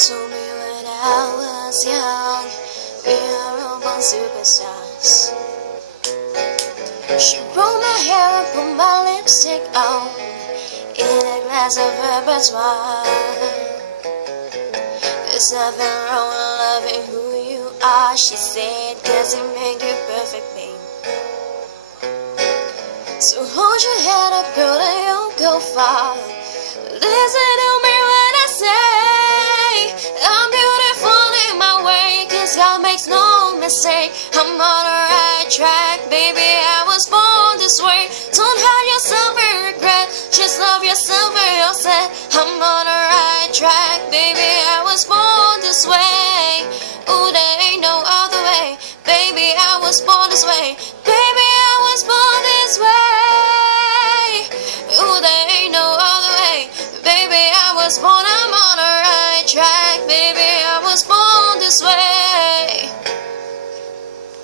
told me when I was young, we are all born superstars. She rolled my hair and put my lipstick on in a glass of her wine. There's nothing wrong with loving who you are, she said, 'cause it make you perfect, babe. So hold your head up, girl, and you'll go far. Listen to me when I say I'm beautiful in my way, 'cause God makes no mistake. I'm on the right track, baby, I was born this way. Don't hide yourself in regret, just love yourself and you're set. I'm on the right track, baby, I was born this way. Ooh, there ain't no other way, baby, I was born this way.